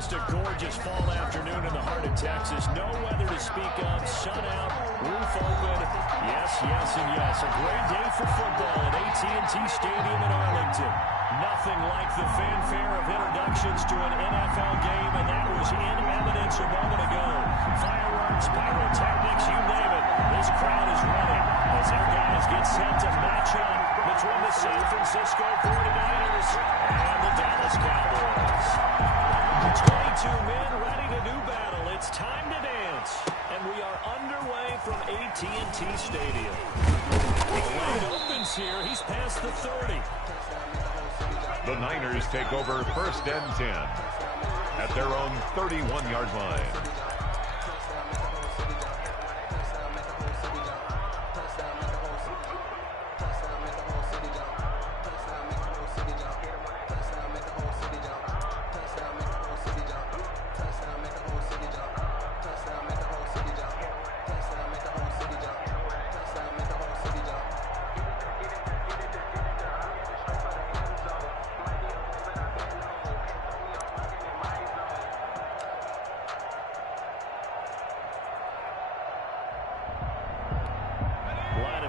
Just a gorgeous fall afternoon in the heart of Texas. No weather to speak of. Sun out, roof open. Yes, yes, and yes. A great day for football at AT&T Stadium in Arlington. Nothing like the fanfare of introductions to an NFL game, and that was in evidence a moment ago. Fireworks, pyrotechnics, you name it. This crowd is ready as their guys get set to match up between the San Francisco 49ers and the Dallas Cowboys. 22 men ready to do battle. It's time to dance. And we are underway from AT&T Stadium. The lane opens here. He's past the 30. The Niners take over 1st and 10 at their own 31-yard line.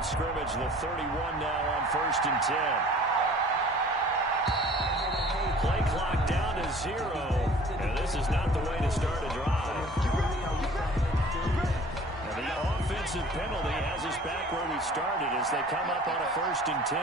Scrimmage, the 31 now on 1st and 10. Play clock down to 0, and this is not the way to start a drive. Now the offensive penalty has us back where we started as they come up on a 1st and 10.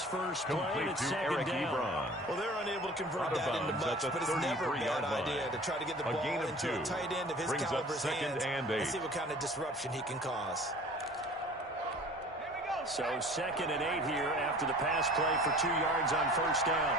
First play, complete to Eric Ebron. Well, they're unable to convert that into much, but it's never a bad idea to try to get the ball into a tight end of his caliber's hands and see what kind of disruption he can cause. So 2nd and 8 here after the pass play for 2 yards on 1st down.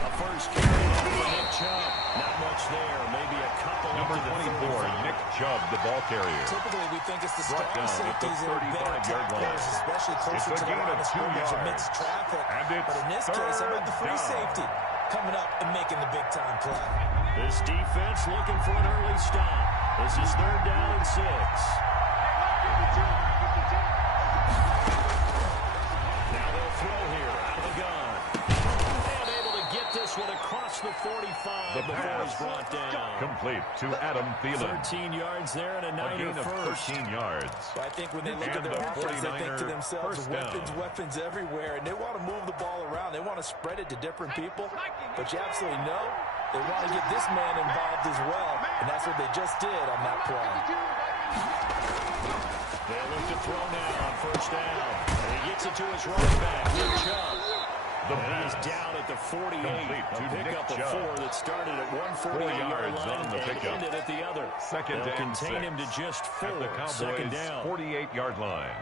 A first carry for Nick Chubb. Not much there. Maybe a couple. Number 24, Nick Chubb, the ball carrier. Typically, we think it's the strong safeties that are better tacklers, especially closer to the line of scrimmage amidst traffic. But in this case, how about the free safety coming up and making the big-time play? This defense looking for an early stop. This is 3rd down and 6. Now they'll throw here out of the gun. And able to get this one across the 45 before he's brought down. Complete to Adam Thielen. 13 yards there and a Niner first. 13 yards. Well, I think when they look at their offense, they think to themselves, weapons everywhere, and they want to move the ball around. They want to spread it to different people, but you absolutely know they want to get this man involved as well, and that's what they just did on that play. They look to throw now on 1st down, and he gets it to his running back, Nick Chubb. And he's down at the 48. A pickup of 4 that started at 148-yard line and ended at the other. They'll contain him to just 4. At the Cowboys' 2nd down. 48-yard line.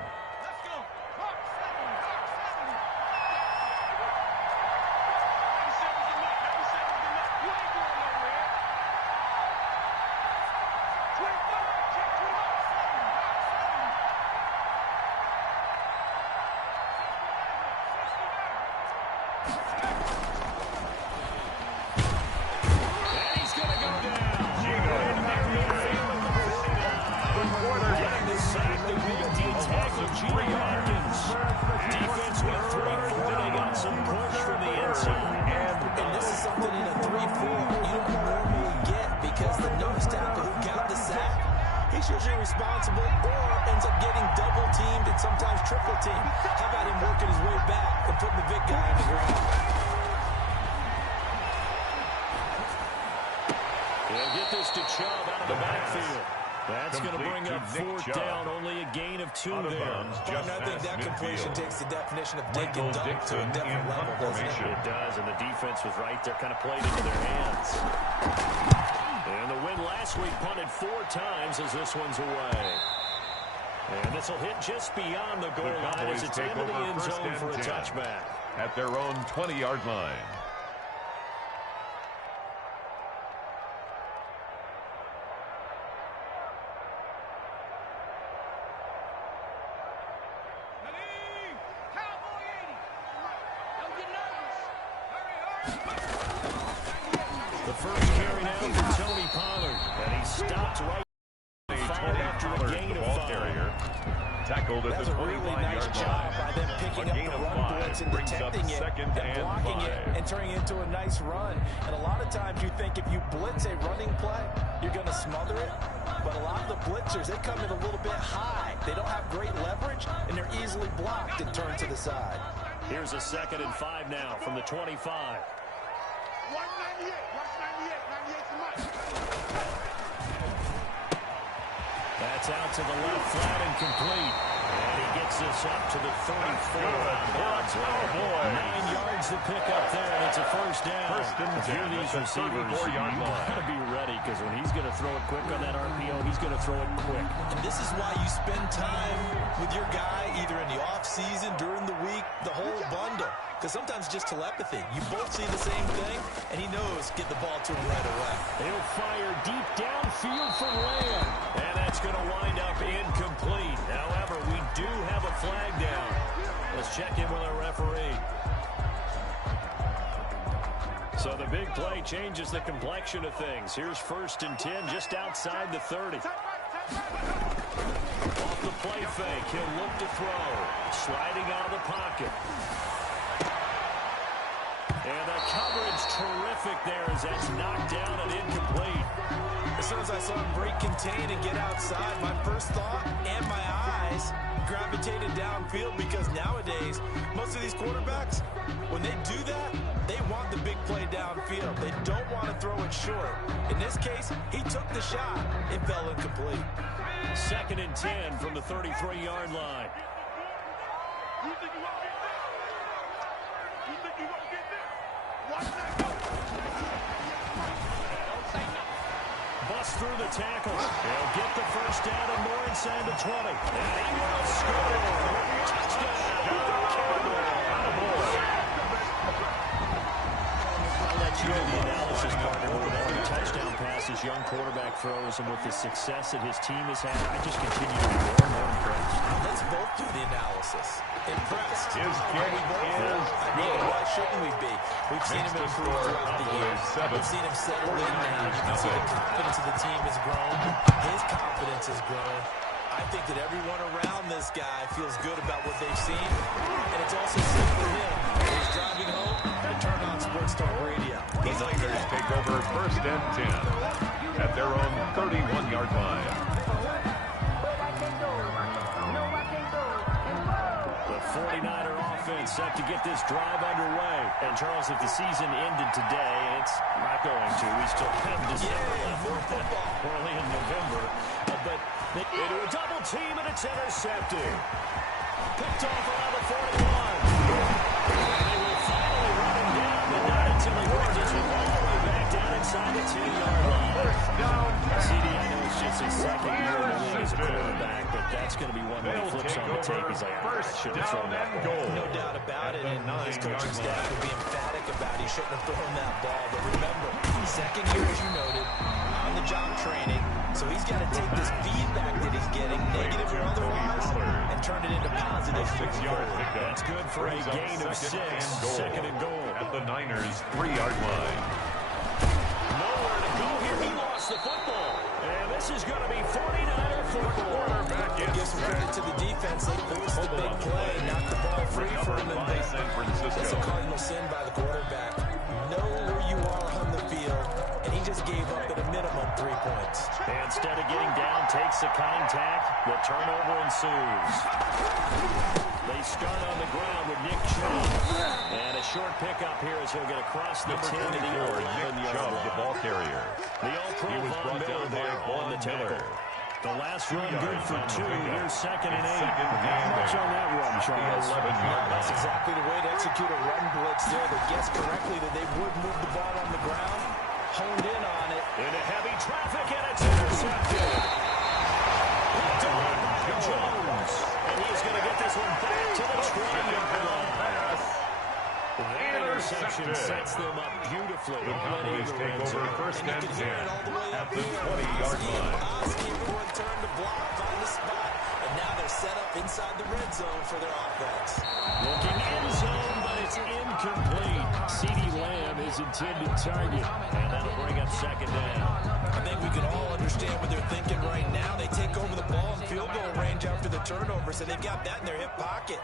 Responsible or ends up getting double teamed and sometimes triple teamed. How about him working his way back and putting the big guy on the ground? He'll get this to Chubb out of the backfield. That's going to bring up 4th down, only a gain of 2 there. And I think that completion takes the definition of dink and dunk to a different level, doesn't it? It does, and the defense was right there, kind of played into their hands. And the win last week punted 4 times as this one's away. And this will hit just beyond the goal line as it's into the end zone for a touchback. At their own 20-yard line. The first carry now for Tony Pollard. And he stopped right after the gain of 5. Tackled at the 25-yard really nice job by them picking up the run blitz and detecting it and blocking it and turning it into a nice run. And a lot of times you think if you blitz a running play, you're going to smother it. But a lot of the blitzers, they come in a little bit high. They don't have great leverage, and they're easily blocked and turned to the side. Here's a 2nd and 5 now from the 25. 198, 198, 98 too much. That's out to the left, flat and complete. And he gets this up to the 34. 9 yards to pick up there, and it's a first down. First and 10, these receivers, you've got to be ready, because when he's going to throw it quick on that RPO, he's going to throw it quick. And this is why you spend time with your guy, either in the offseason, during the week, the whole bundle. Because sometimes just telepathy. You both see the same thing, and he knows get the ball to him right away. He'll fire deep downfield for Lamb. And that's going to wind up incomplete. However, we do have a flag down. Let's check in with our referee. So the big play changes the complexion of things. Here's 1st and 10 just outside the 30. Off the play fake, he'll look to throw. Sliding out of the pocket. And the coverage terrific there as that's knocked down and incomplete. As soon as I saw him break contain and get outside, my first thought and my eyes gravitated downfield, because nowadays, most of these quarterbacks, when they do that, they want the big play downfield. They don't want to throw it short. In this case, he took the shot. It fell incomplete. 2nd and 10 from the 33-yard line. You think you won't get this? You think you won't get this? Watch that go. Bust through the tackle. He'll get the first down and more inside the 20. And he will score. Touchdown. I'll let you do the analysis partner with every touchdown pass his young quarterback throws, and with the success that his team has had, I just continue to be more and more impressed. Let's both do the analysis. Impressed. His kick is good. Why shouldn't we be? We've seen him improve throughout the years. We've seen him settle in now. You can see the confidence of the team has grown. His confidence has grown. I think that everyone around this guy feels good about what they've seen. And it's also safe for him. He's driving home and turn on Sports Talk Radio. The Niners take over 1st and 10 at their own 31-yard line. The 49er offense set to get this drive underway. And Charles, if the season ended today, it's not going to. We still have December left. Early in November. But they into a double team, and it's intercepted. Picked off around the 41. And they will finally run him down, but not until he brings it all the way back down inside the 10-yard line. CD, I know it's just his 2nd year in the league as a quarterback, but that's going to be one where he flips on the tape. He's like, I should have thrown that ball. No doubt about it, and his coaching staff will be emphatic about he shouldn't have thrown that ball. But remember, 2nd year, as you noted, on the job training, so he's got to take this feedback that he's getting, negative or otherwise, and turn it into positive. 6-yard pickup. That's good for a gain of 6. 2nd and goal. At the Niners' 3-yard line. Nowhere to go here. He lost the football. And this is going to be 49er football. It gives some credit to the defense. They forced the big play, knocked the ball free for him, and San Francisco. That's a cardinal sin by the quarterback. Know where you are on the field, and he just gave up at a minimum 3 points. And instead of getting down, takes the contact. The turnover ensues. They start on the ground with Nick Chubb. And a short pickup here as he'll get across the 10 to the 11-yard line. The ball carrier. The All-Pro Von Miller there on the tackle. The last run good for 2. Here's 2nd and 8. Not much on that run, Charles. That's exactly the way to execute a run blitz there. They guessed correctly that they would move the ball on the ground. Honed in on it. Into heavy traffic, and it's intercepted. Picked off by Jones. And he's going to get this one back to the 20-yard line. That interception sets them up beautifully. The Cowboys take over 1st and 10 at the 20-yard line. Turn to block, find the spot, and now they're set up inside the red zone for their offense. Looking end zone, but it's is incomplete. CeeDee Lamb is intended target, and that'll bring up second down. I think we can all understand what they're thinking right now. They take over the ball in field goal range after the turnover, so they've got that in their hip pocket.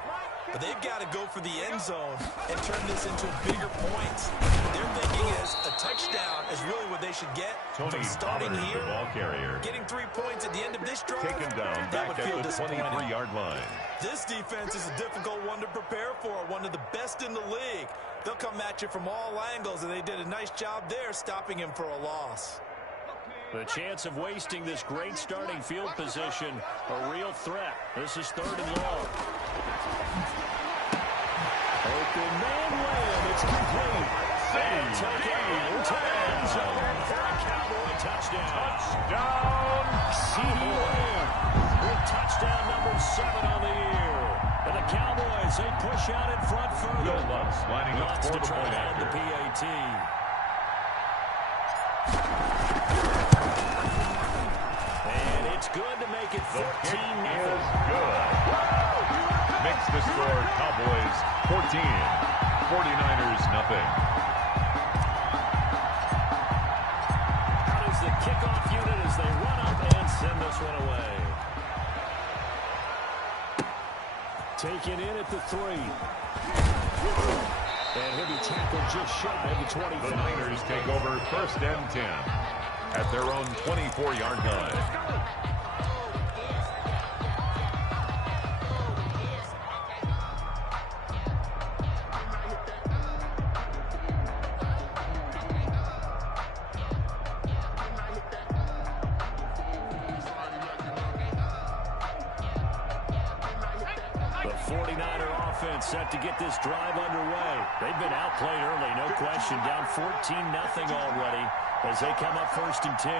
But they've got to go for the end zone and turn this into bigger points. Their thinking is a touchdown is really what they should get. Tony starting Pollard, here, the ball carrier, getting 3 points at the end of this drive, taken down that back would at feel the disappointing. 23-yard line. This defense is a difficult one to prepare for, one of the best in the league. They'll come at you from all angles, and they did a nice job there stopping him for a loss. The chance of wasting this great starting field position, a real threat. This is 3rd and long. Open man Lamb, it's complete. And taken into the end zone for a Cowboy touchdown. Touchdown, CeeDee Lamb with touchdown number 7 on the year. And the Cowboys, they push out in front further. Lutz lining up Lutz for to the try point to add after. the PAT. And it's good to make it 14-0. Is good. Makes the score Cowboys 14, 49ers nothing. Out is the kickoff unit as they run up and send this one away. Taken in at the 3. And he'll be tackled just shy of the 25. The Niners take over 1st and 10 at their own 24-yard line. Set to get this drive underway. They've been outplayed early, no question. Down 14-0 already as they come up 1st and 10.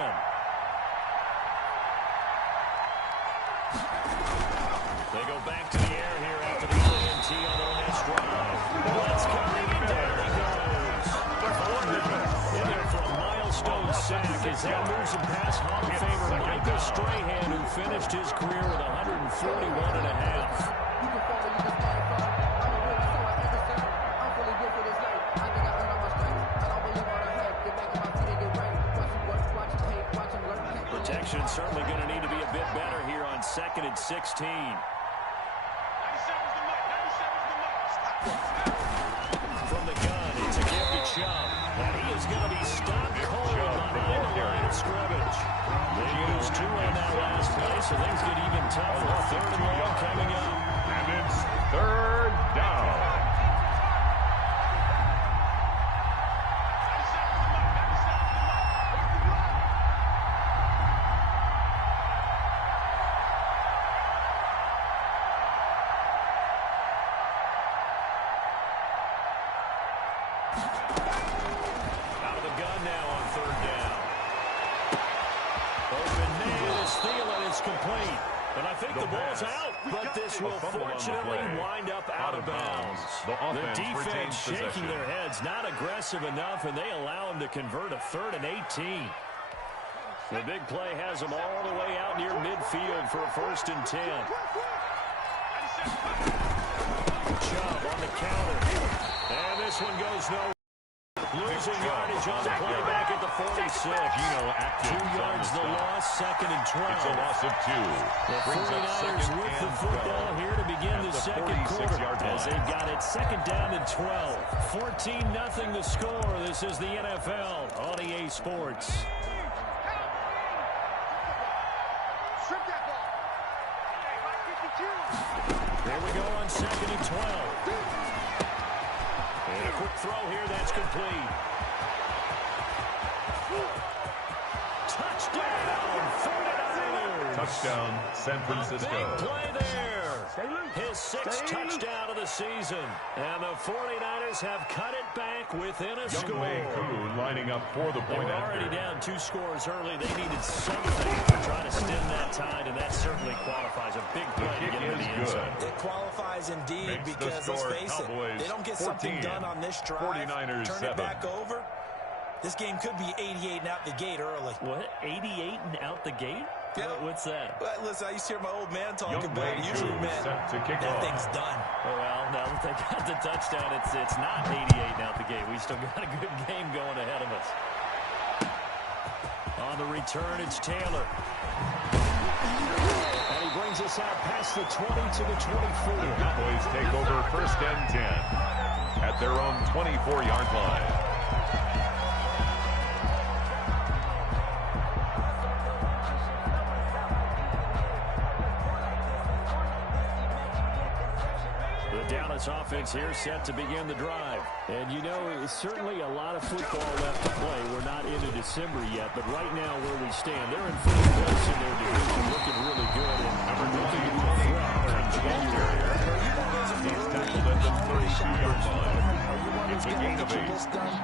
They go back to the air here after the INT on the last drive. Let's coming, and there he goes. In there for a milestone sack as that moves him past Hall of Famer Michael Strahan, who finished his career with 141.5. Protection certainly going to need to be a bit better here on 2nd and 16. From the gun, it's a give to Chubb. And he is going to be stopped cold behind the line of scrimmage. They used 2 on that last play, so things get even tougher. 3rd and long coming up. And it's 3rd down. Out of the gun now on 3rd down. Open man is Thielen. It's complete. And I think the ball's out, but this will fortunately wind up out of bounds. The defense shaking their heads, not aggressive enough, and they allow him to convert a 3rd and 18. The big play has them all the way out near midfield for a 1st and 10. Chubb on the counter. And this one goes nowhere. Losing yardage on the play back at the 46. Gino Atkins 2 yards the loss, 2nd and 12. It's a loss of 2. The Brings up 49ers 2nd with the and football 12 here to begin the at the 2nd quarter 46-yard as line. they've got it 2nd down and 12. 14-0 the score. This is the NFL on EA Sports. Here we go on 2nd and 12. And a quick throw here that's complete. Touchdown, 49ers. Touchdown, San Francisco. Big play there. His 6th touchdown of the season. And the 49ers have cut it back within a score. Younghoe lining up for the They point were after. already down 2 scores early. They needed something to try to stem that tide, and that certainly qualifies. A big play to get into the end zone. It qualifies indeed. Makes the Because let's score face Cowboys it, they don't get 14, something done on this drive, 49ers turn 7. it back over. This game could be 88 and out the gate early. What? 88 and out the gate? Yeah. What's that? Well, listen, I used to hear my old man talk Young about it. Usually meant set to kick that off. thing's done. Well, now that they got the touchdown, it's not 88 out the gate. We still got a good game going ahead of us. On the return, it's Taylor. And he brings us out past the 20 to the 24. The Cowboys take over 1st and 10 at their own 24-yard line. Dallas offense here set to begin the drive. And you know, it's certainly a lot of football left to play. We're not into December yet, but right now where we stand, they're in first place in their division, looking really good and looking to be a threat in January. He's tackled at the 32-yard line. It's a gain of 8.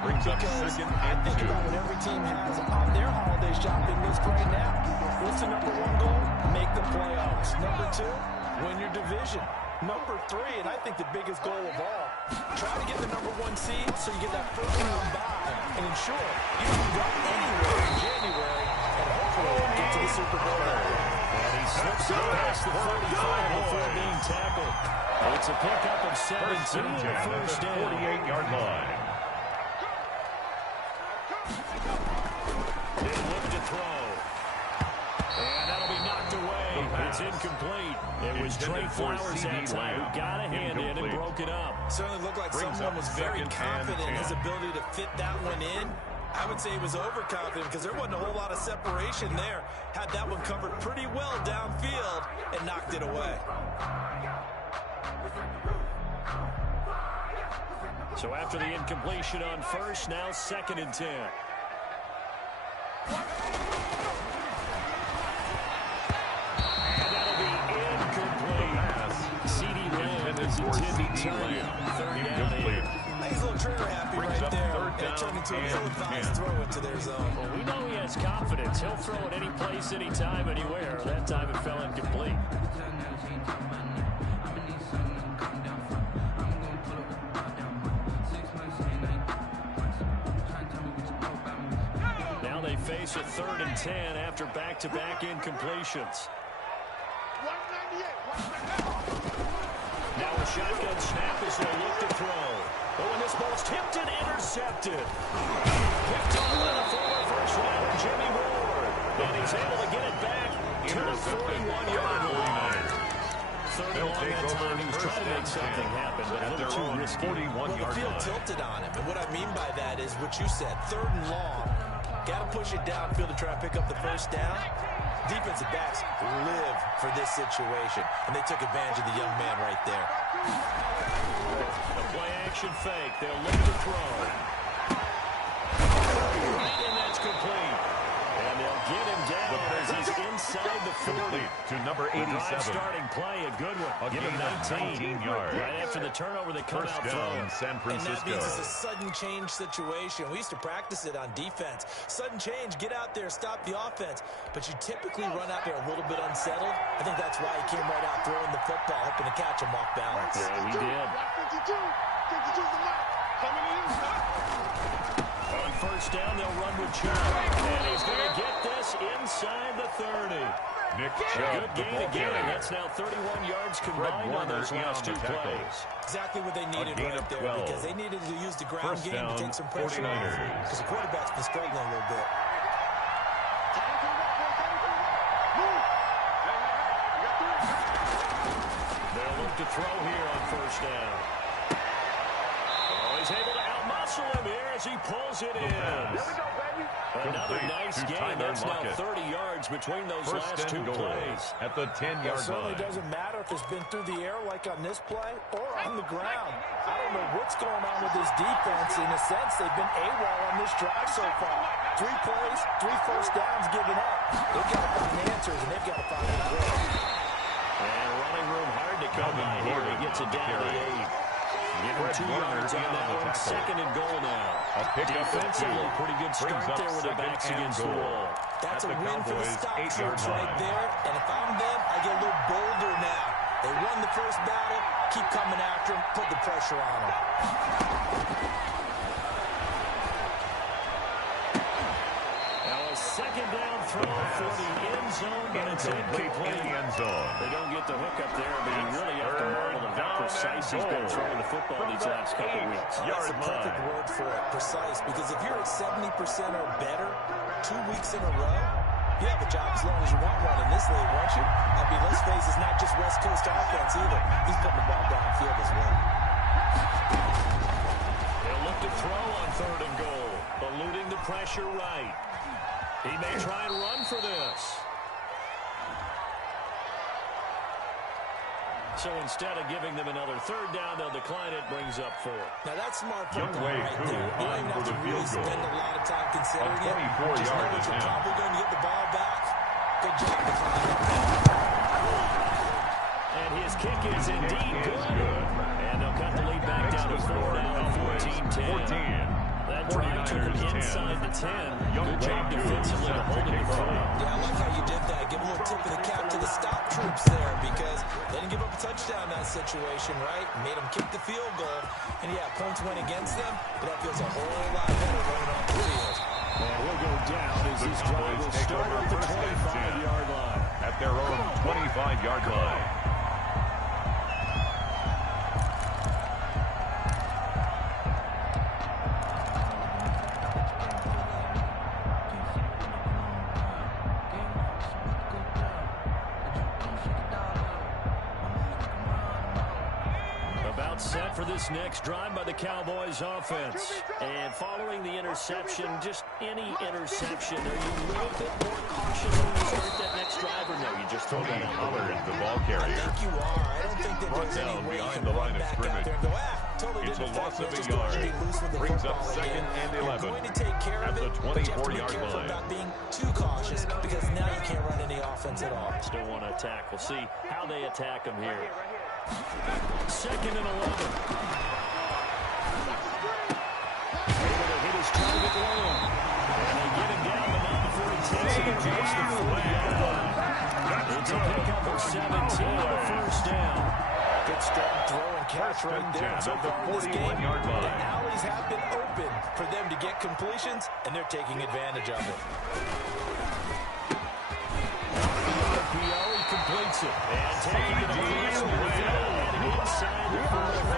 Brings up 2nd and 2. Think about what every team has on their holiday shopping list right now. What's the number 1 goal? Make the playoffs. Number 2, win your division. Number 3, and I think the biggest goal of all, try to get the number 1 seed so you get that first round bye and ensure you can go anywhere in January and hopefully get to the Super Bowl. And he slips it past the 45 before being tackled. It's a pickup of 17 and a first down. 48-yard line. They look to throw. And that'll be knocked away. It's incomplete. It was Trey Flowers that time who got a hand in and broke it up. Certainly looked like someone was very confident in his ability to fit that one in. I would say he was overconfident because there wasn't a whole lot of separation there. Had that one covered pretty well downfield and knocked it away. So after the incompletion on first, now 2nd and 10. He's a little trigger happy right there. They turn into an ill-advised throw into their zone. Well, we know he has confidence. He'll throw it any place, anytime, anywhere. That time it fell incomplete. Now they face a 3rd and 10 after back-to-back incompletions. Now a shotgun snap as they look to throw. Oh, and this ball's tipped and intercepted. Picked off by the former first rounder, Jimmy Ward. And he's able to get it back to the 41-yard line. Third and long that time. He was trying to make something happen, but a little too risky. Well, the field tilted on him. And what I mean by that is what you said. 3rd and long. Got to push it downfield to try to pick up the first down. Defensive backs live for this situation, and they took advantage of the young man right there. A play-action fake. They'll look to throw. And that's complete. And they'll get him down as he's inside the 40. To number 87. Starting play, a good one. Give him 19 yards. Right after the turnover, they come out throwing. San Francisco. And that means it's a sudden change situation. We used to practice it on defense. Sudden change, get out there, stop the offense. But you typically run out there a little bit unsettled. I think that's why he came right out throwing the football, hoping to catch him off balance. Yeah, he did. 52 the mark. Coming in. On first down, they'll run with Chubb. And he's going to get this inside the 30. Nick Good gain again. That's now 31 yards combined on those last 2 plays. Exactly what they needed right there, because they needed to use the ground First game to take some pressure off. Because the quarterback's been struggling a little bit. They'll look to throw here on first down. Oh, he's able to outmuscle him here as he pulls it in. Another nice game. That's now 30 yards between those last 2 plays. At the 10-yard line. It certainly doesn't matter if it's been through the air like on this play or on the ground. I don't know what's going on with this defense. In a sense, they've been AWOL on this drive so far. 3 plays, 3 first downs given up. They've got to find answers, and they've got to find a throw. And running room hard to come by here. He gets it down to the 8. Give him 2 yards on that one. 2nd and goal now. Defensively, pretty good start there with the backs against the wall. That's a win for the stock troops right there. And if I'm them, I get a little bolder now. They won the first battle. Keep coming after them. Put the pressure on them. Now a 2nd down throw for the end zone, but it's incomplete. In the end zone. They don't get the hook up there, but you really have to marvel at how precise he's been throwing the football these last couple weeks. That's the perfect word for it, precise, because if you're at 70% or better 2 weeks in a row, you have a job as long as you want one in this league, won't you? I mean, let's face it, it's not just West Coast offense either. He's putting the ball downfield as well. He'll look to throw on 3rd and goal, eluding the pressure right. He may try and run for this. So instead of giving them another 3rd down, they'll decline it, brings up 4. Now that's smart football Young Wei right Koo there. You don't even have to really spend a lot of time considering it. 24 Just know yard that you're attempt. probably going to get the ball back. Good job declining that. And his kick is indeed good. And they'll cut the lead back down to 4 now at 14-10. That drive took him inside the 10. Good job defensively to hold him to 3. Yeah, I like how you did that. Give a little tip of the cap to the stop troops there because they didn't give up a touchdown in that situation, right? Made them kick the field goal. And, yeah, points went against them, but that feels a whole lot better running off the field. And we'll go down as this drive will start at the 25-yard line. At their own 25-yard line. Set for this next drive by the Cowboys offense. And following the interception, just any interception, are you a little bit more cautious when you start that next drive, or no, you just throw that out? Pollard, the ball carrier. I think you are. I don't think that Brought there's any down way you behind can the run line of back out scrimmage. there and go, totally It's didn't a loss affect of me. a Just go yard. ahead and be loose with the Brings up football 2nd again. and You're 11. going to take care At of the it, but you have to be 24-yard careful line. about being too cautious because now you can't run any offense at all. Still want to attack. We'll see how they attack him here. 2nd and 11. Able to hit his target long. And they get him down, but not before he takes it across the 40-yard line. It's a pickup of 17 on the 1st down. Good strong throw and catch right there. So far in this game, the alleys have been open for them to get completions, and they're taking advantage of it. RPO, he completes it. And taking it across the field and inside the 45.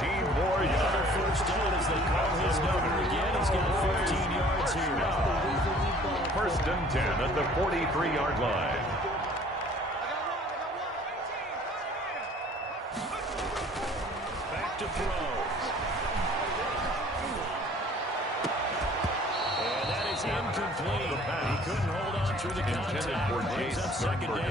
15 more yards. Another 1st down as they call his number again. He's got 15 yards here. 1st and 10 at the 43-yard line. Back to throw. And that is incomplete. He couldn't hold on through the contact. Brings up 2nd down.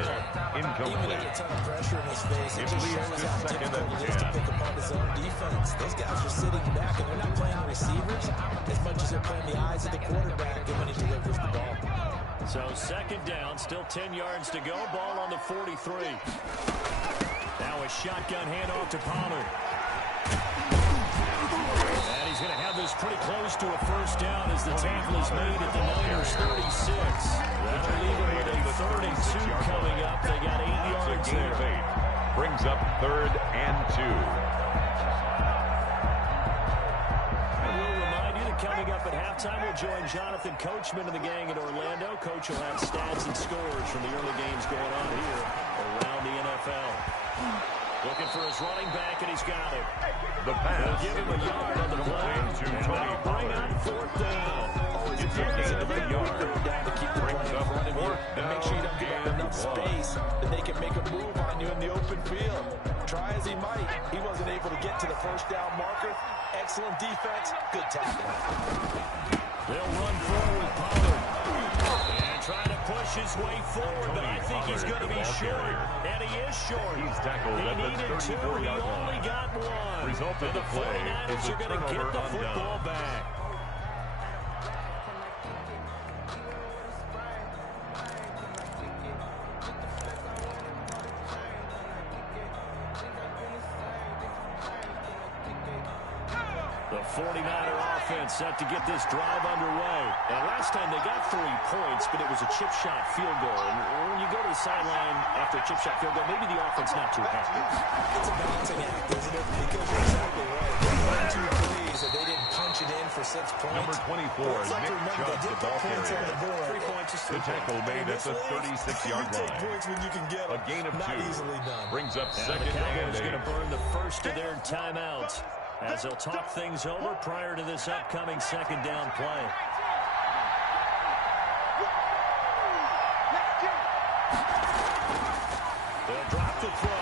Even Incomplete. with a ton of pressure in his face, it It just leads shows to how 2nd difficult and it is to 10. pick apart his own defense. Those guys are sitting back, and they're not playing receivers as much as they're playing the eyes of the quarterback and when he delivers the ball. So 2nd down, still 10 yards to go. Ball on the 43. Now a shotgun handoff to Pollard. And he's going to have this pretty close to a 1st down as the tackle is made at the Niners 36. That'll leave him with a 32 coming up. They got 8 yards Gain of there. 8. Brings up 3rd and 2. And we'll remind you that coming up at halftime, we'll join Jonathan Coachman and the gang in Orlando. Coach will have stats and scores from the early games going on here around the NFL. Looking for his running back, and he's got it. The pass. They'll give him a yard on the play, and that'll bring up 4th down. Always a gain of a yard. down to keep the ball in front of you and make sure you don't give up enough space that they can make a move on you in the open field. Try as he might, he wasn't able to get to the 1st down marker. Excellent defense, good tackle. They'll run forward with Pollard. And trying to push his way forward, but I think he's going to be short. And he is short. He's tackled He at the needed 2, he 34-yard only line. got 1. Result of And the play 49ers is a are going to get turnover the on football down. back. The 49er offense set to get this drive underway. And last time they got 3 points, but it was a chip shot field goal. And when you go to the sideline after a chip shot field goal, maybe the offense not too happy. It's a balancing act, isn't it? Because you're exactly right. 1, 2 plays is that they didn't punch it in for 6 points. Number 24, Nick Chubb, the ball carrier. The tackle made at the 36-yard line. Points when you can get them. A gain of Not 2. easily done. Brings up And second the Cowboys and 8. going to burn the first of their timeouts as they'll talk things over prior to this upcoming second down play. They'll drop the throw.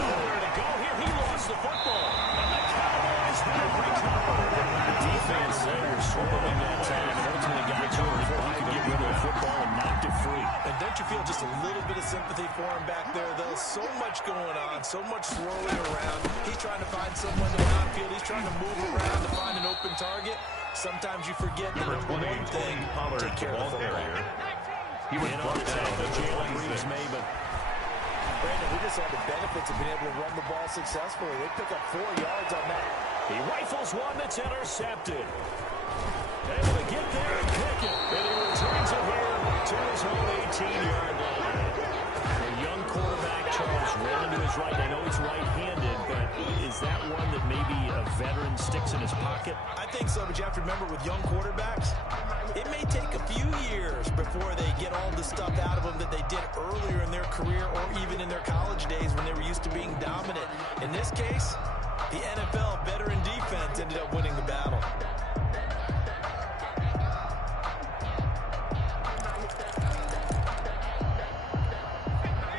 Nowhere to go here. He lost the football. And the Cowboys have recovered. The defense there swarming that time and ultimately got to it before he could get rid of the football and knocked it free. And don't you feel just a little bit of sympathy for him back there, though? So much going on, so much swirling around. He's trying to find someone in the downfield. He's trying to move around to find an open target. Sometimes you forget the Number 20, one thing, Pollard, take the care ball of the football. carrier. He was brought down at the 26. Brandon, we just saw the benefits of being able to run the ball successfully. They pick up 4 yards on that. He rifles one that's intercepted. Able to get there and pick it. And he returns it here to his own 18-yard line. A young quarterback, Charles, rolling to his right. I know he's right-handed, but is that one that maybe a veteran sticks in his pocket? I think so, but you have to remember with young quarterbacks, it may take a few years before they get all the stuff out of them that they did earlier in their career or even in their college days when they were used to being dominant. In this case, the NFL veteran defense ended up winning the battle.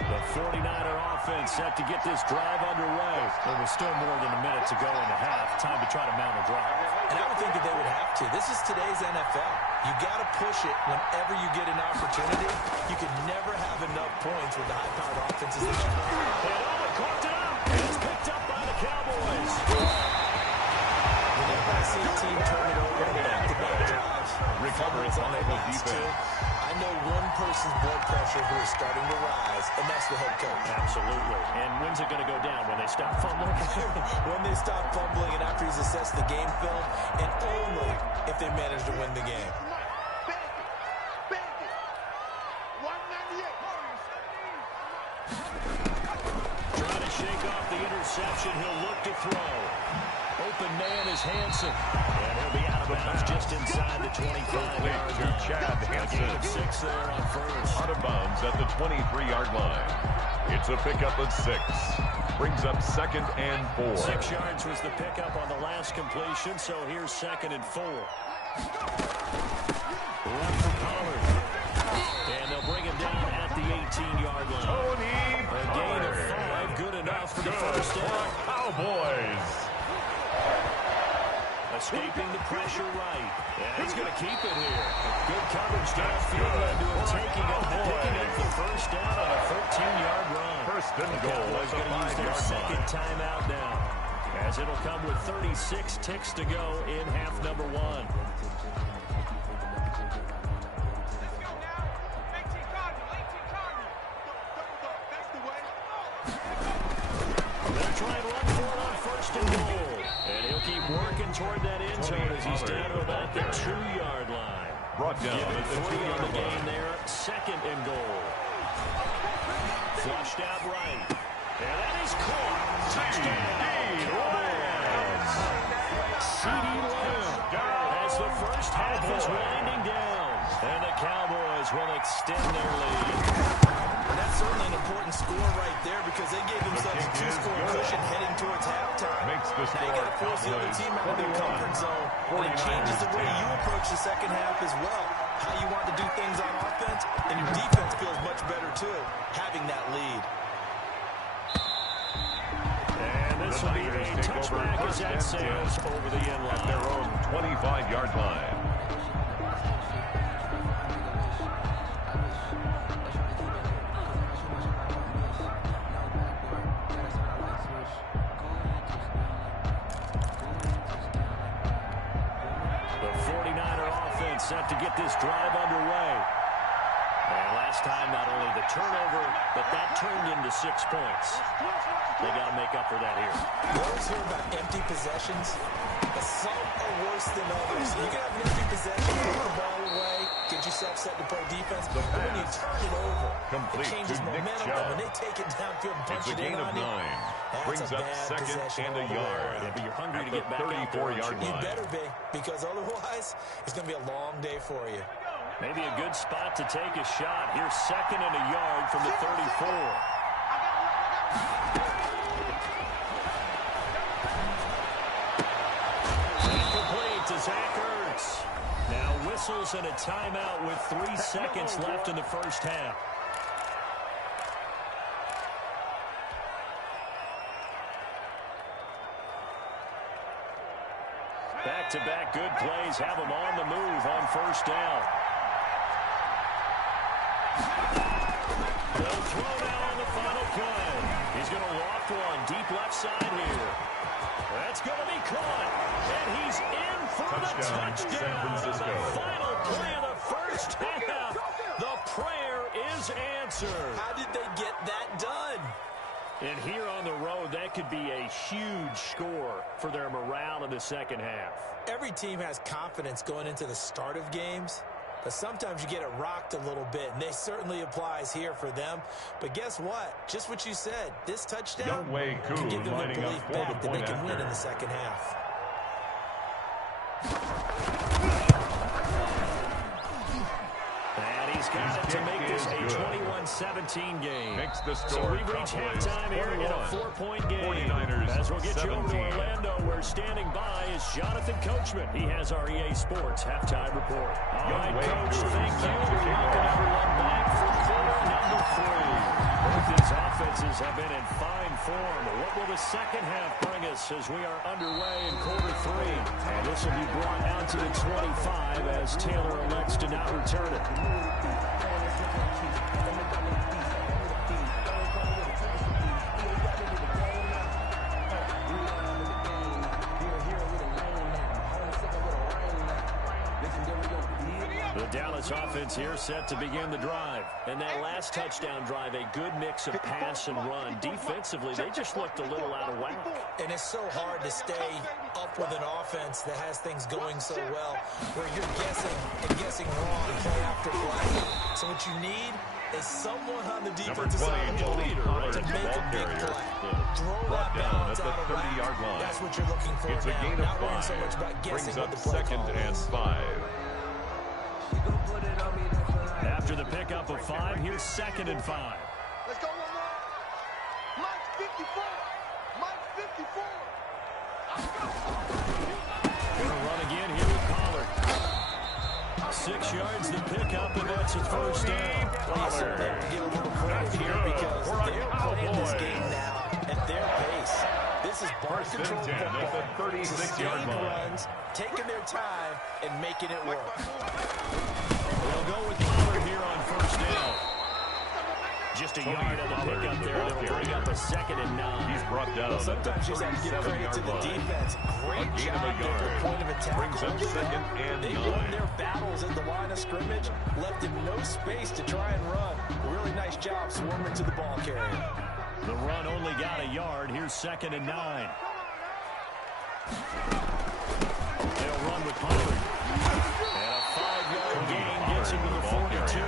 The 49er offense set to get this drive underway. There was still more than a minute to go in the half. Time to try to mount a drive. And I would think that they would have to. This is today's NFL. You got to push it whenever you get an opportunity. You can never have enough points with the high-powered offenses that you have. And Owen caught it up. And it's picked up by the Cowboys. Whenever I see a team turn it over in back-to-back drives, Recovery fumbles on by their the last defense. I know one person's blood pressure who is starting to rise, and that's the head coach. Absolutely. And when's it going to go down? When they stop fumbling? When they stop fumbling and after he's assessed the game film, and only if they manage to win the game. Trying to shake off the interception. He'll look to throw. Open man is Hansen. And he'll be out of bounds just inside the 25-yard line. To Chad Hansen. 6 there on first. Out of bounds at the 23-yard line. It's a pickup of 6. Brings up second and 4. 6 yards was the pickup on the last completion, so here's second and 4. Left for Pollard. And they'll bring him down at the 18-yard line. Tony A gain of 5, good enough for the first down. Cowboys. Escaping the pressure right. And he's going to keep it here. Good coverage downfield into him taking up and picking up the first down on a 13-yard run. First and The goal. Cowboys going to use their second timeout now, as it'll come with 36 ticks to go in half number 1. They'll try and run for it on first and goal. And he'll keep working toward that end zone as he's down to about the 2-yard line. Brought down Give at it the 3 on the 2-yard game line. there. Second and goal. Flushed out right. And that is caught. Touchdown. Cowboys. C.D. Lamb as the first half is winding down. And the Cowboys will extend their lead. And that's certainly an important score right there because they gave themselves a 2-score cushion heading towards halftime. Makes the Now you score got to force the other Cowboys team out of their 41. comfort zone, and it changes the way you approach the second half as well. How you want to do things on offense, and your defense feels much better too, having that lead. And this will be a touchback as that sails over the end At their line. own 25-yard line. The 49er offense set to get this drive underway. And last time, not only the turnover, but that turned into 6 points. They got to make up for that here. Those here about empty possessions, some are worse than others. You can have an empty possession, put the ball away, can get yourself set to play defense. But when you turn it over, it changes momentum. When they take it downfield and punch it in on you, brings up second and a yard. Yeah, but you're hungry at to get back the 34-yard line. You better be, because otherwise, it's going to be a long day for you. Maybe a good spot to take a shot. Here's second and a yard from the 34. Incomplete to Zach Ertz. Now whistles and a timeout with 3 seconds left in the first half. Back-to-back good plays have him on the move on first down. They'll throw now on the final play. He's going to loft one deep left side here. That's going to be caught. And he's in for the touchdown. San Francisco. Final play of the first half. The prayer is answered. How did they get that done? And here on the road, that could be a huge score for their morale in the second half. Every team has confidence going into the start of games, but sometimes you get it rocked a little bit, and this certainly applies here for them. But guess what? Just what you said. This touchdown can give them the belief back that they can win in the second half. And he's got it to make this a 21-17 game. Makes the So score we've reached halftime here in a 4-point game. 49ers As we'll get 17. you over to Orlando, where standing by is Jonathan Coachman. He has our EA Sports halftime report. All right, Coach, thank you. Welcome everyone back for quarter number 3. Both these offenses have been in fine form. What will the second half bring us as we are underway in quarter 3? And this will be brought out to the 25 as Taylor elects to not return it. The Dallas offense here set to begin the drive. And that last touchdown drive, a good mix of pass and run. Defensively, they just looked a little out of whack. And it's so hard to stay up with an offense that has things going so well, where you're guessing wrong play after play. So what you need is someone on the defensive side of the ball to make a big play. Throw that balance out of whack. That's what you're looking for it's now. A gain of Not worrying 5. so much about guessing Brings what up the play second call and is. 5. After the pickup of 5, here's second and 5. Let's go one more. Mike 54. Mike 54. Gonna run again here with Pollard. 6 yards the pickup, and that's a first down. Well, you certainly have to give a little credit here because they're playing this game now at their pace. This is ball control football. 36-yard line. Runs, taking their time and making it work. They'll go with Pollard here on first down. Just a yard on the pickup there. That'll bring up a second and 9. He's brought down Well, sometimes you just have to give credit to the defense. Great job at the point of attack. Brings up second and 9. They won their battles at the line of scrimmage, left him no space to try and run. Really nice job swarming to the ball carrier. The run only got a yard. Here's second and 9. They'll run with Pollard. And a 5-yard gain gets him to the 42.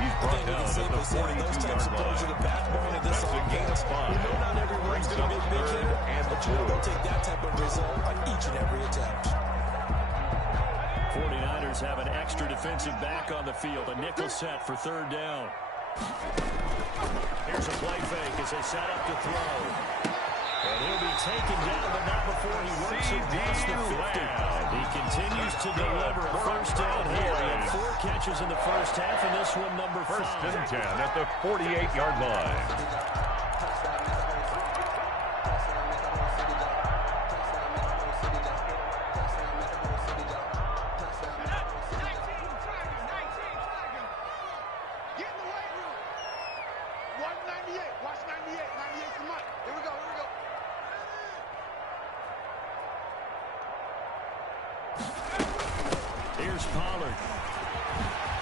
He's brought down at the 42-yard line. The backbone of this That's a gain of 5. We know not every run's going to be a big hitter, but you know they'll take that type of result on each and every attempt. 49ers have an extra defensive back on the field. A nickel set for third down. Here's a play fake as they set up to throw. And he'll be taken down, but not before he works it past the 50. He continues to deliver a first down here. He had 4 catches in the first half, and this one number 5. First and 10 at the 48-yard line. Here's Pollard.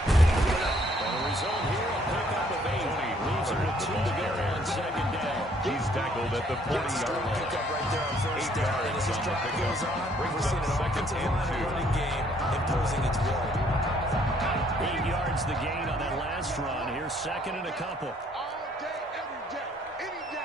And the result here, a pickup of 8. Leaves him with 2 to go on second down. He's tackled at the 40-yard line. Pick up right there on first down. And as this drive goes on, we're Brings seeing up an second offensive and line 2. running game imposing its will. Here's second and a couple. All day, every day, any day.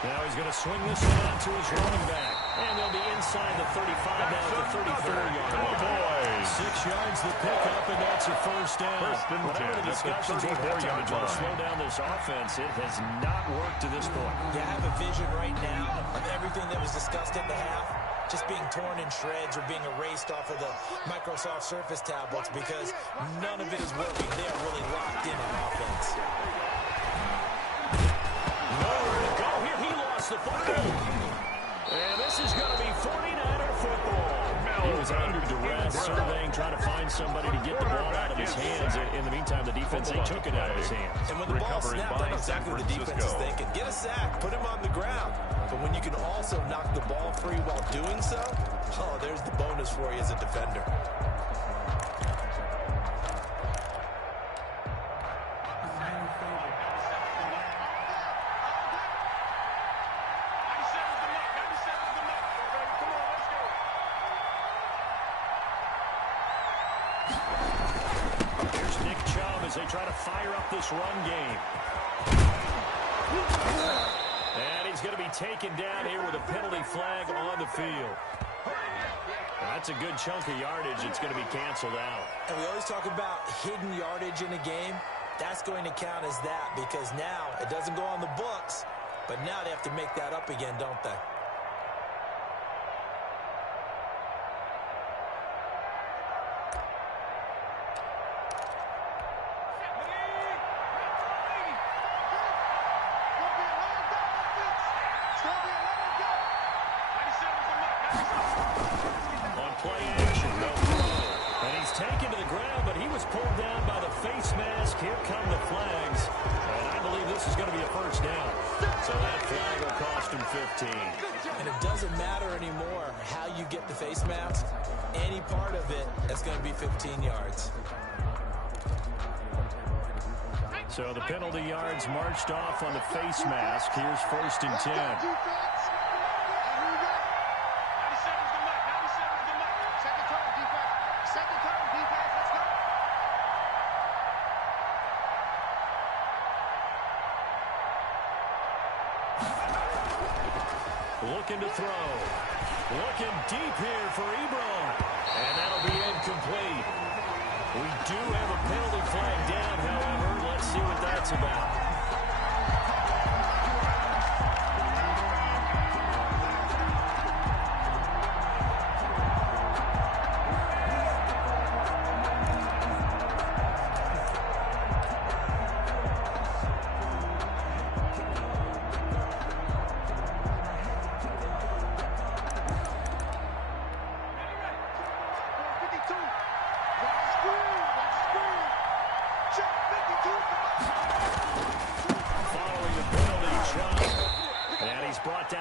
Now he's going to swing this one out to his running back. And they'll be inside the 35 down at the 34-yard line. 6 yards the pickup, and that's a first down. First and 10 Whatever the discussions were to try to slow down this offense, it has not worked to this point. Yeah, I have a vision right now of everything that was discussed at the half just being torn in shreds or being erased off of the Microsoft Surface tablets because none of it is working. They are really locked in on offense. Nowhere to go here. He lost the football. And this is going to be 49er football. He was under duress, surveying, trying to find somebody to get the ball out of his hands. In the meantime, the defense, they took it out of his hands. And when the ball snapped, I know exactly what the defense is thinking. Get a sack, put him on the ground. But when you can also knock the ball free while doing so, oh, there's the bonus for you as a defender. They try to fire up this run game. And he's going to be taken down here with a penalty flag on the field. That's a good chunk of yardage. It's going to be canceled out. And we always talk about hidden yardage in a game. That's going to count as that because now it doesn't go on the books, but now they have to make that up again, don't they? Here come the flags, and I believe this is going to be a first down. So that flag will cost him 15. And it doesn't matter anymore how you get the face mask. Any part of it, that's going to be 15 yards. So the penalty yards marched off on the face mask. Here's first and 10. Looking to throw. Looking deep here for Ebron. And that'll be incomplete. We do have a penalty flag down, however. Let's see what that's about.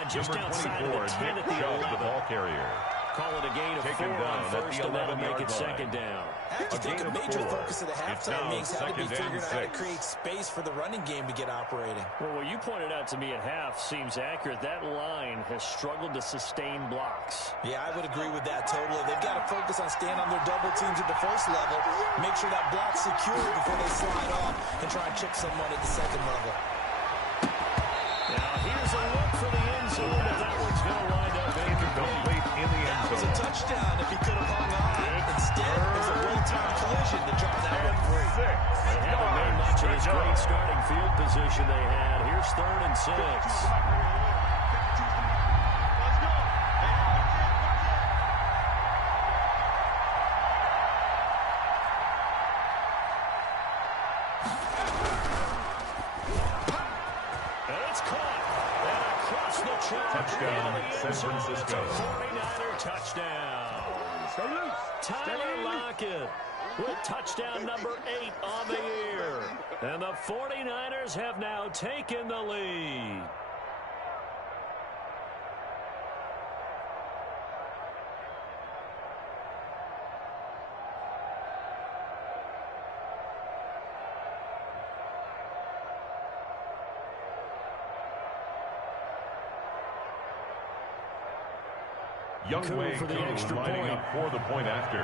Just outside of the 10 at the 11. The ball carrier. Call it a gain of 4 on first, and that'll make it second down. I actually think a major focus of the halftime means how to be figuring out how to create space for the running game to get operating. Well, what you pointed out to me at half seems accurate. That line has struggled to sustain blocks. Yeah, I would agree with that totally. They've got to focus on staying on their double teams at the first level, make sure that block's secure before they slide off and try and chip someone at the second level. Now here's a look for the end zone, but that one's going to wind up incomplete in the end zone. That was a touchdown if he could have hung on. Instead, it was a well-timed collision to drop that one free. They haven't made much of this great starting field position they had. Here's 3rd and 6. Touchdown, San Francisco. 49er touchdown. Tyler Lockett with touchdown number 8 on the year. And the 49ers have now taken the lead. Young Wei for the extra lining point. up for the point after.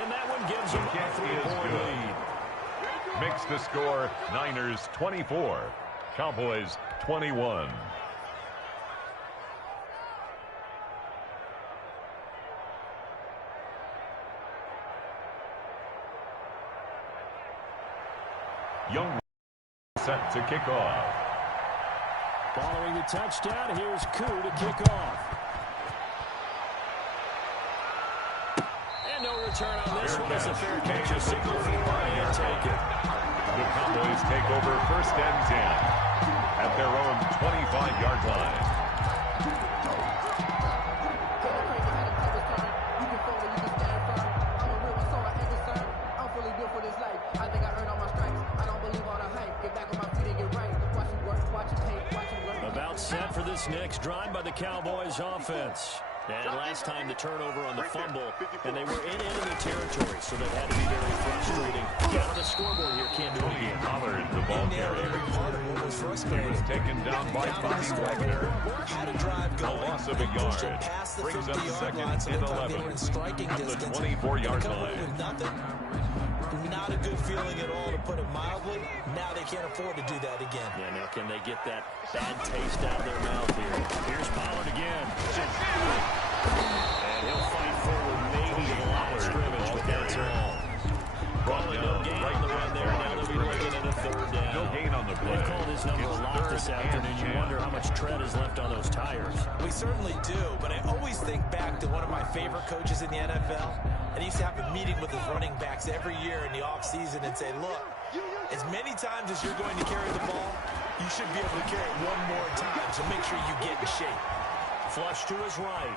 And that one gives them a 3-point lead. Makes the score Niners 24, Cowboys 21. Young set to kick off. Following the touchdown, here's Koo to kick off. And no return on this one as a fair catch. A signal from Bryant taken. The Cowboys take over 1st and 10 at their own 25-yard line. About set for this next drive by the Cowboys offense. And last time the turnover on the fumble, and they were in enemy territory, so that had to be very frustrating. Down on the scoreboard here, can't do it again. Pollard, the ball carrier. He was taken down by Bobby Wagner. A loss of a yard. Brings up 2nd and 11 at the 24-yard line. Not a good feeling at all, to put it mildly. Now they can't afford to do that again. Yeah, now can they get that bad taste out of their mouth here? Here's Pollard again. And he'll fight forward maybe to the line of scrimmage, but that's all. Probably no gain on the run there. Now they'll be looking at a 3rd down. No gain on the play. They've called his number a lot this afternoon. You wonder how much tread is left on those tires. We certainly do, but I always think back to one of my favorite coaches in the NFL. And he used to have a meeting with his running backs every year in the offseason and say, look, as many times as you're going to carry the ball, you should be able to carry it one more time, so make sure you get in shape. Flush to his right.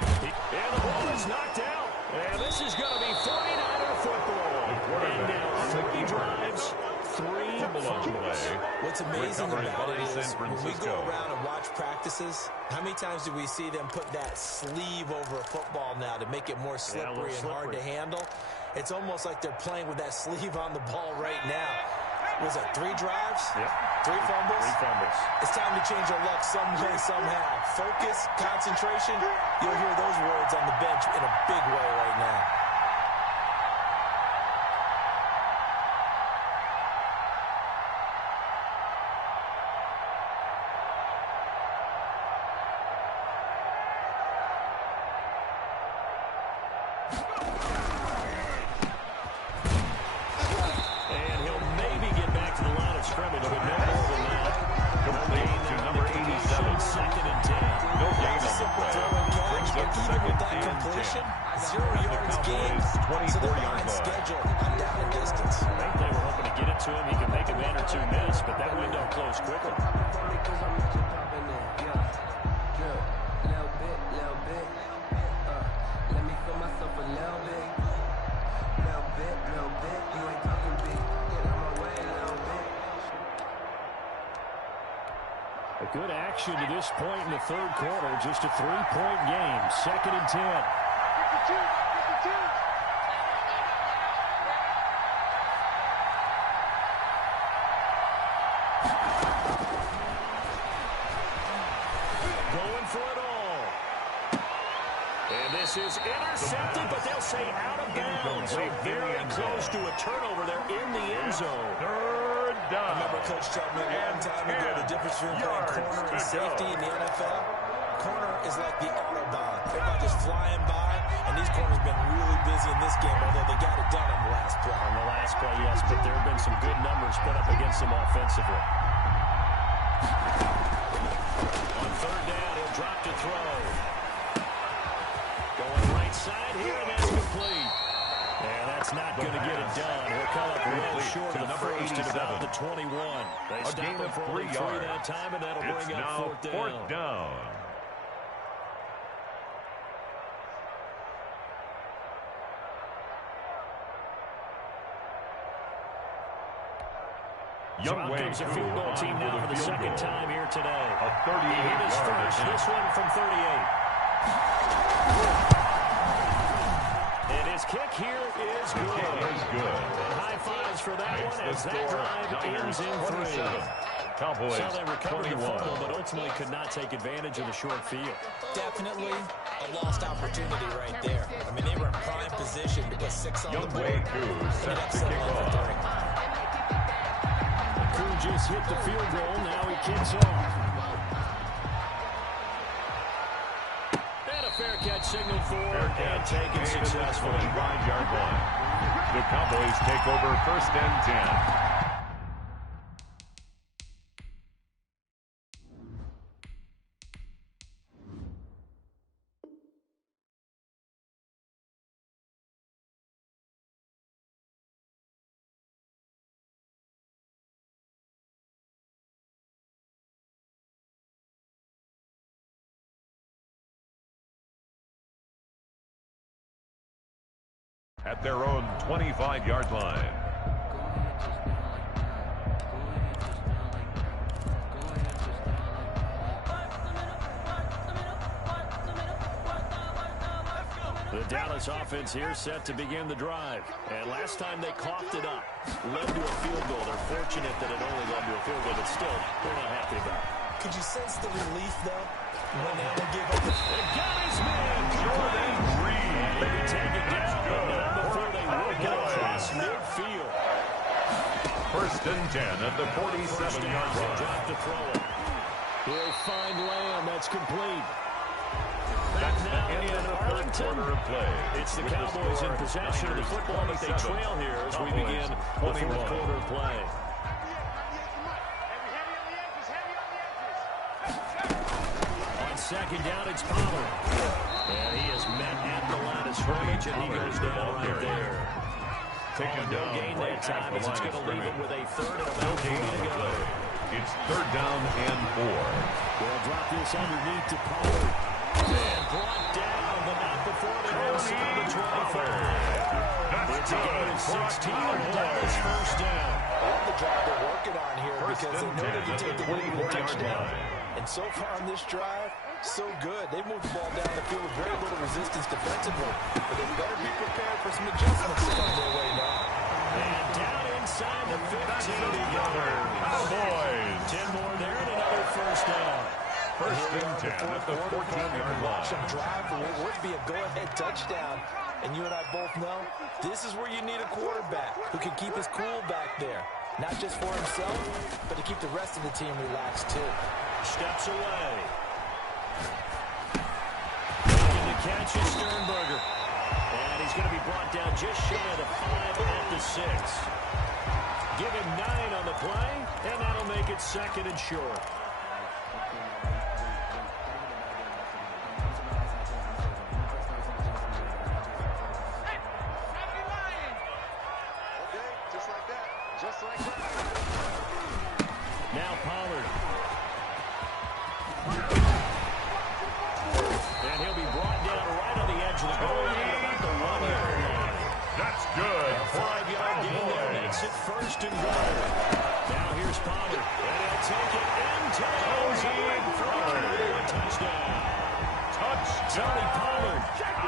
And the ball is knocked out. And this is going to be 49er football. And now 3 drives, 3 fumbles. What's amazing about it is when we go around and watch practices, how many times do we see them put that sleeve over a football now to make it more slippery and hard to handle? It's almost like they're playing with that sleeve on the ball right now. Was it 3 drives? Yep. 3 fumbles? 3 fumbles. It's time to change our luck some way, somehow. Focus, concentration. You'll hear those words on the bench in a big way right now. Good action to this point in the 3rd quarter. Just a 3-point game. 2nd and 10. Going for it all. And this is intercepted, but they'll say out of bounds. So very close to a turnover there in the end zone. 3rd down. I remember Coach telling me a long time ago the difference between playing corner and safety in the NFL. Corner is like the Autobahn. Everybody just flying by, and these corners have been really busy in this game, although they got it done on the last play. On the last play, yes, but there have been some good numbers put up against them offensively. On 3rd down, he'll drop to throw. Going right side here, and that's complete. And that's not going to get it done. He'll come up well short of the first at about the 21. They stop him for 3 that time, and that'll bring up 4th down. Young Wei comes a field goal team now for the 2nd time here today. A 38-yard He hit his first. This one from 38. And his kick here is good. It is good. And high fives for that one as that drive ends in 3. Cowboys, So they recovered 21. the fumble, but ultimately could not take advantage of the short field. Definitely a lost opportunity right there. I mean, they were in prime position to put 6 on the board. Youngway Koo set to kick off. Koo just hit the field goal. Now he kicks off. And a fair catch signal for and taken successfully. 25-yard line. The Cowboys take over 1st and 10. At their own 25-yard line. The Dallas offense here set to begin the drive. And last time they coughed it up, led to a field goal. They're fortunate that it only led to a field goal, but still, they're not happy about it. Could you sense the relief, though, when they only gave up the... They got his man, Jordan Reed. They take it down, but not before they work it across midfield. 1st and 10 at the 47-yard line. Drop to throw it. He'll find Lamb. That's complete. That's the end of the third quarter of play. It's the Cowboys in possession of the football, but they trail here as we begin the fourth quarter of play. On 2nd down, it's Pollard. And he is met at the line of scrimmage, and he goes down right there. Taken No down gain right that time at as the it's line going of to leave it scrimmage. with a 3rd and No about 3 gain on to the go. play. It's 3rd down and 4. They'll drop this underneath to Pollard. And brought down, but not before they inside the 25. It's a gain of 16 and Dallas 1st down. I love the drive they're working on here 1st because they and know 10 they can at take the the lead with a 24-yard touchdown. line. And so far on this drive, so good. They moved the ball down the field with very little resistance defensively. But they better be prepared for some adjustments to come their way now. And down inside the 15 to go. Cowboys. 10 more there and another 1st down. 1st and 10 at the 14-yard Watch them line. drive for what would be a go-ahead touchdown. And you and I both know this is where you need a quarterback who can keep his cool back there. Not just for himself, but to keep the rest of the team relaxed too. Steps away. Making the catch is Sternberger. And he's going to be brought down just shy of the 5 at the 6. Give him 9 on the play, and that'll make it 2nd and short. Now Pollard. And he'll be brought down right on the edge of the goal line about the 1-yard line. That's good. 5-yard gain there makes it 1st and goal. Now here's Pollard. And he'll take it into the end zone for a touchdown. Tony Pollard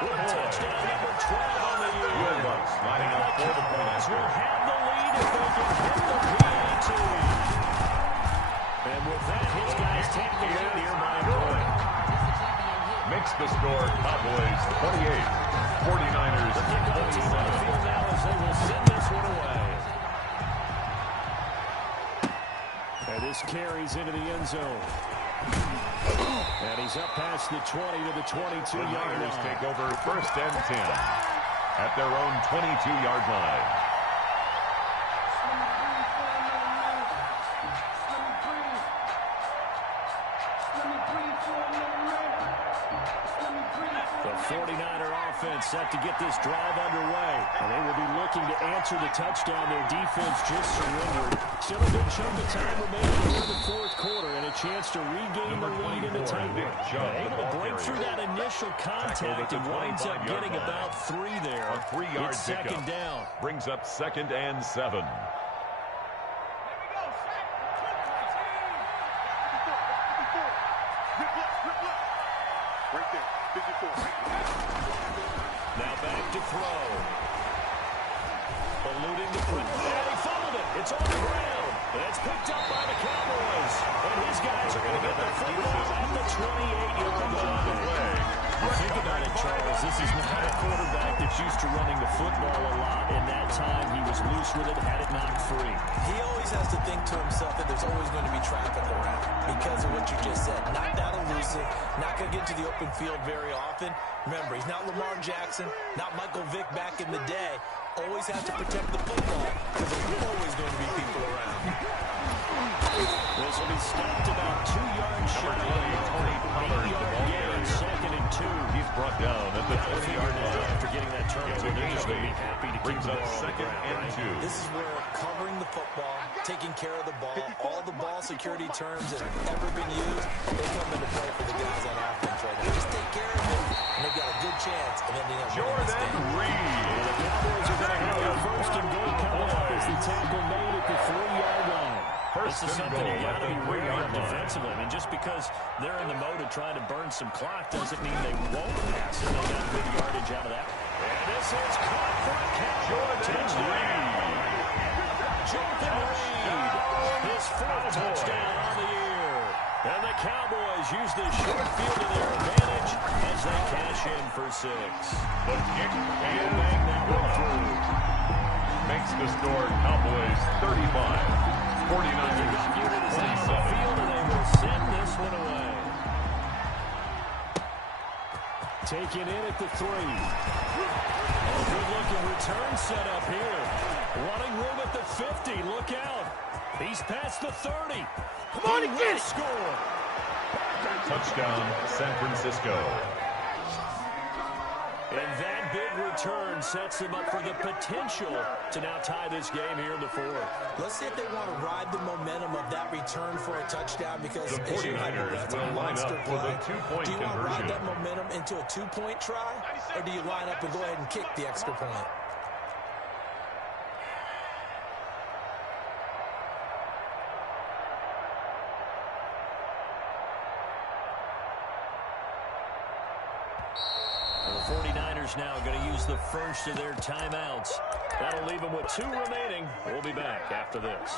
with a touchdown number 12 on the year. Bulldogs lining up for the point Cowboys will after. have the lead if they can hit the PAT. And with that, his guys take the lead here by a point. Makes the score Cowboys 28, 49ers The kickoff team on the 27. field now as they will send this one away. And this carries into the end zone. And he's up past the 20 to the 22-yard Niners line. take over 1st and 10 at their own 22-yard line. The 49er offense set to get this drive underway. And they will be looking to answer the touchdown their defense just surrendered. Still a good chunk of time remaining here in the 4th quarter and a chance to regain the lead in the tight Nick one. Chubb, Able the to ball break through carrier. that initial contact and winds up getting about 3 there. A 3-yard It's pickup. 2nd down. Brings up 2nd and 7. Right there, 54. Now back to throw. Eluding the foot. And he fumbled it. It's on the ground. And it's picked up by the Cowboys. And his guys are going to get the football at the 28-yard line. Think about it, Charles. This is not a quarterback that's used to running the football a lot. In that time, he was loose with it, had it knocked free. He always has to think to himself that there's always going to be traffic around because of what you just said. Not that elusive, not going to get to the open field very often. Remember, he's not Lamar Jackson, not Michael Vick back in the day. Always has to protect the football because there's always going to be people around. This will be stopped about 2 yards shy. Tony Pollard, the ball carrier. Second and 2. He's brought down at the 20-yard line. After getting that turnover, they're just going to be happy to brings keep up the ball second and 2. This is where covering the football, taking care of the ball, all the ball security terms that have ever been used, they come into play for the guys on offense right now. Just take care of it, and they've got a good chance of ending up winning this game. Jordan Reed. The Cowboys are going to have their first and goal coming up as the tackle made at the 3-yard line. First This is and something goal you got at to the be wary 3-yard of line. defensively. I mean, just because they're in the mode of trying to burn some clock doesn't mean they won't pass it. They got good yardage out of that. And this is caught for a Cowboy touchdown. Jordan Reed, his fourth touchdown on the year. And the Cowboys use the short field to their advantage as they cash in for 6. The kick And is bang that one through. makes the score Cowboys 35. 49ers 27. Field, and they will send this one away. Taken in at the 3. A good-looking return set up here. Running room at the 50. Look out. He's past the 30. Come on and get it. Score. Touchdown, San Francisco. And that big return sets them up for the potential to now tie this game here in the 4th. Let's see if they want to ride the momentum of that return for a touchdown because The as you know, 49ers that's a will line monster up for the play. two-point Do you want to ride conversion. that momentum into a 2-point try, or do you line up and go ahead and kick the extra point? The 49ers now going to use the first of their timeouts. That'll leave them with 2 remaining. We'll be back after this.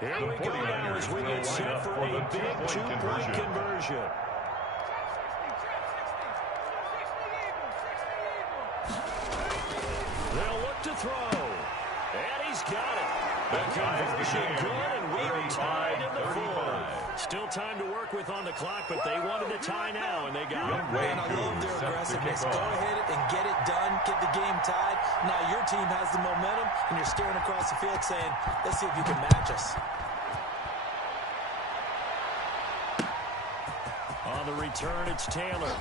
Here we go now as we get set for a big 2-point conversion. They'll look to throw. And he's got it. The conversion good, and we are tied in the 4th. Still time to work with on the clock, but they wanted to tie now, and they got it. Man, I love their aggressiveness. Go ahead and get it done, get the game tied. Now your team has the momentum, and you're staring across the field saying, let's see if you can match us. On the return, it's Taylor.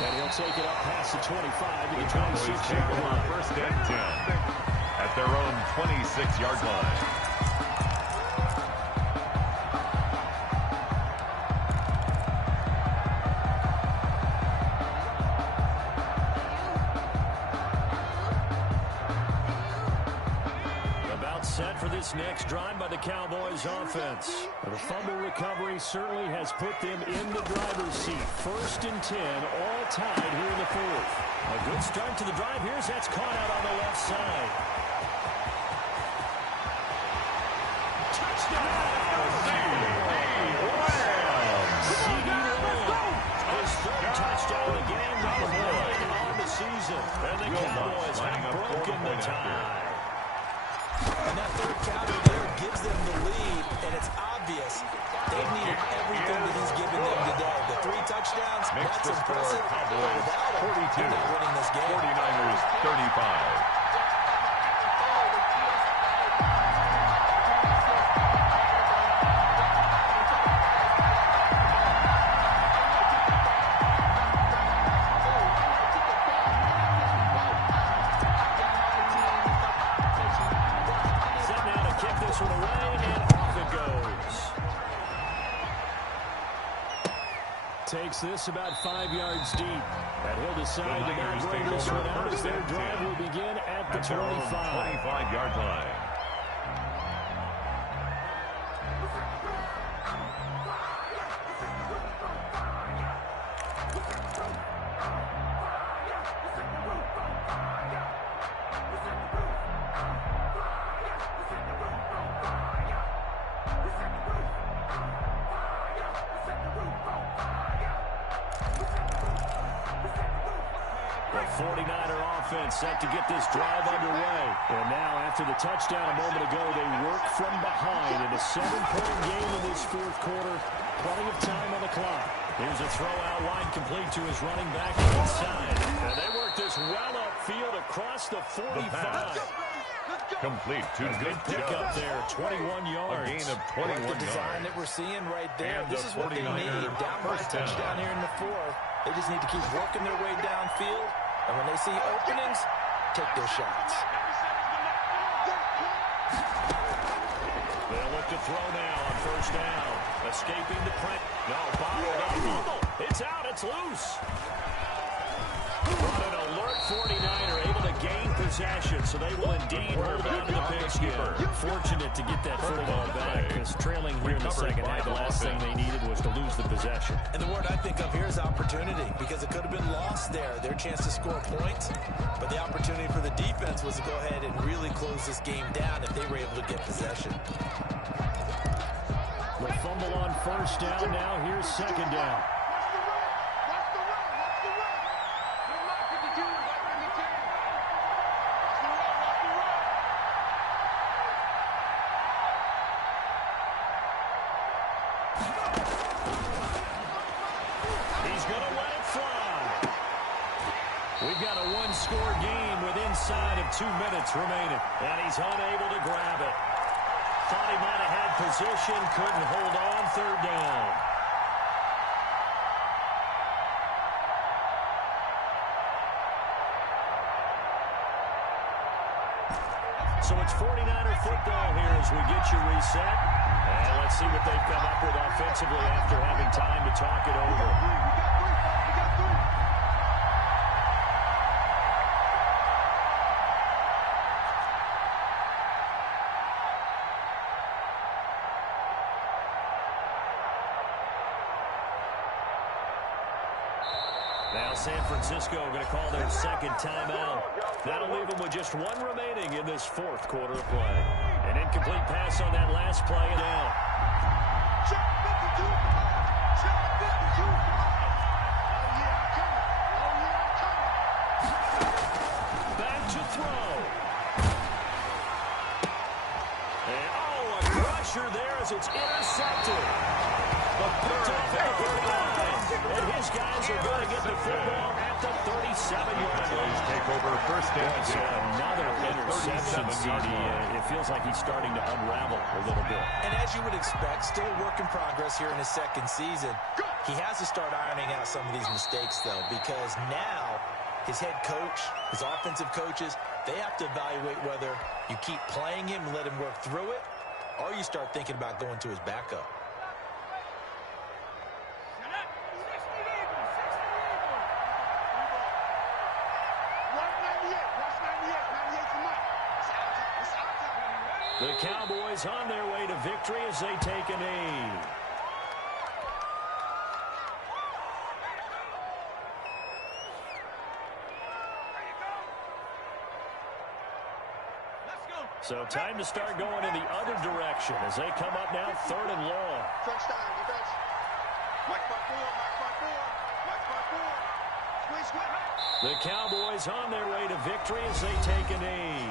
And he'll take it up past the 25 to the 26-yard line. First and 10 at their own 26-yard line. Set for this next drive by the Cowboys offense. The fumble recovery certainly has put them in the driver's seat. First and 10, all tied here in the 4th. A good start to the drive. Here's that's caught out on the left side. Touchdown! C.D. Lamb. His 3rd touchdown of the game, number 9 on the season. And the Cowboys have broken the tie. And that 3rd counter there gives them the lead, and it's obvious they've needed everything that he's given them today. The 3 touchdowns, that's impressive. Cowboys 42, they're not winning this game. 49ers 35. makes this about 5 yards deep. And he'll decide to not bring this one out as their drive will begin at the 25. 25-yard line. The 49er offense set to get this drive underway. And now, after the touchdown a moment ago, they work from behind in a 7-point game in this fourth quarter. Plenty of time on the clock. Here's a throw out wide complete to his running back inside. And they work this well upfield across the 45. Complete to Good pickup there, 21 yards. A gain of 21 the design yards. that we're seeing right there. And This is what they need. Down by first touchdown down. here in the fourth. They just need to keep working their way downfield. And when they see openings, take their shots. They'll look to throw now on first down. Escaping the press. No, bottled up. Fumble. It's out. It's loose. But an alert 49er able to gain possession, so they will indeed hold on to the pigskin. Fortunate to get that football back, because trailing here in the second half, the last thing they needed was to lose the possession. And the word I think of here is opportunity, because it could have been lost there, their chance to score points. But the opportunity for the defense was to go ahead and really close this game down if they were able to get possession. The fumble on first down. Now here's second down. He's going to let it fly. We've got a one-score game with inside of 2 minutes remaining. And he's unable to grab it. Thought he might have had position, couldn't hold on, third down. So it's 49er football here as we get you reset. And let's see what they've come up with offensively after having time to talk it over. Now San Francisco going to call their second timeout. That'll leave them with just one remaining in this fourth quarter of play. An incomplete pass on that last play. Down. Back to throw. And a crusher there as it's intercepted. And his guys are going to get the football at the 37-yard line. Take over first down. So another interception, CD. It feels like he's starting to unravel a little bit. And as you would expect, still a work in progress here in his second season. He has to start ironing out some of these mistakes, though, because now his head coach, his offensive coaches, they have to evaluate whether you keep playing him and let him work through it, or you start thinking about going to his backup. The Cowboys on their way to victory as they take a knee. So time to start going in the other direction as they come up now third and long. Crunch time, defense. Mike by four, Mike by four, Mike by four. Squeeze, squeeze. The Cowboys on their way to victory as they take a knee.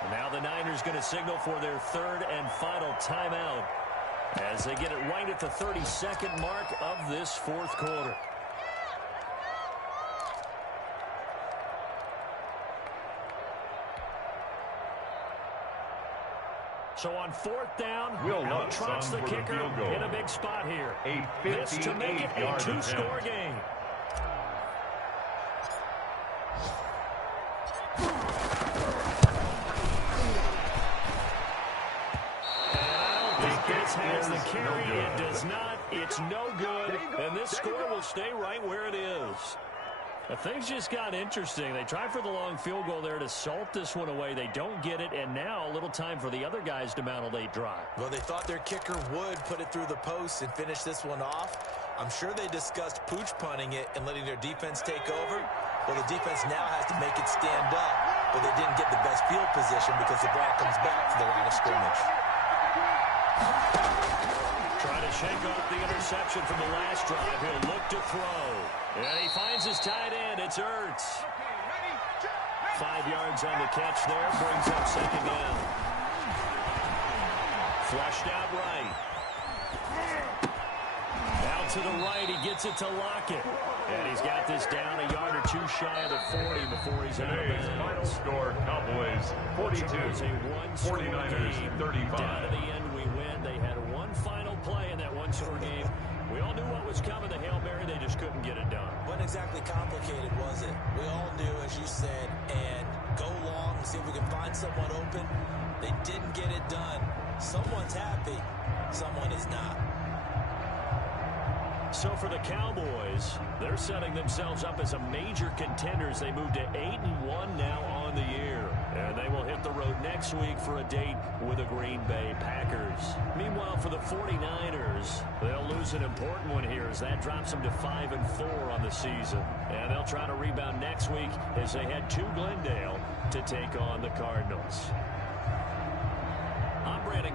And now the Niners going to signal for their third and final timeout as they get it right at the 32nd mark of this fourth quarter. So on fourth down, out trots the kicker in a big spot here. This to make it a two-score game. And I don't think this has the carry. It does not. It's no good, and this score will stay right where it is. Things just got interesting. They tried for the long field goal there to salt this one away. They don't get it, and now a little time for the other guys to mount a late drive. Well, they thought their kicker would put it through the post and finish this one off. I'm sure they discussed pooch punting it and letting their defense take over. Well, the defense now has to make it stand up, but they didn't get the best field position because the ball comes back to the line of scrimmage. Trying to shake off the interception from the last drive. He'll look to throw. And he finds his tight end. It's Ertz. 5 yards on the catch there. Brings up second down. Flushed out right. Out to the right. He gets it to Lockett. And he's got this down a yard or two shy of the 40 before he's out of Today's bounds. final score, Cowboys 42, 49ers 35. Down to the end, we win. They had one final play in that one-score game. We all knew what was coming, the Hail Mary. They just couldn't get it done. Wasn't exactly complicated, was it? We all knew, as you said, and go long and see if we can find someone open. They didn't get it done. Someone's happy. Someone is not. So for the Cowboys, they're setting themselves up as a major contenders. They move to 8-1 now on the year. And they will hit the road next week for a date with the Green Bay Packers. Meanwhile, for the 49ers, they'll lose an important one here as that drops them to 5-4 on the season. And they'll try to rebound next week as they head to Glendale to take on the Cardinals. I'm Brandon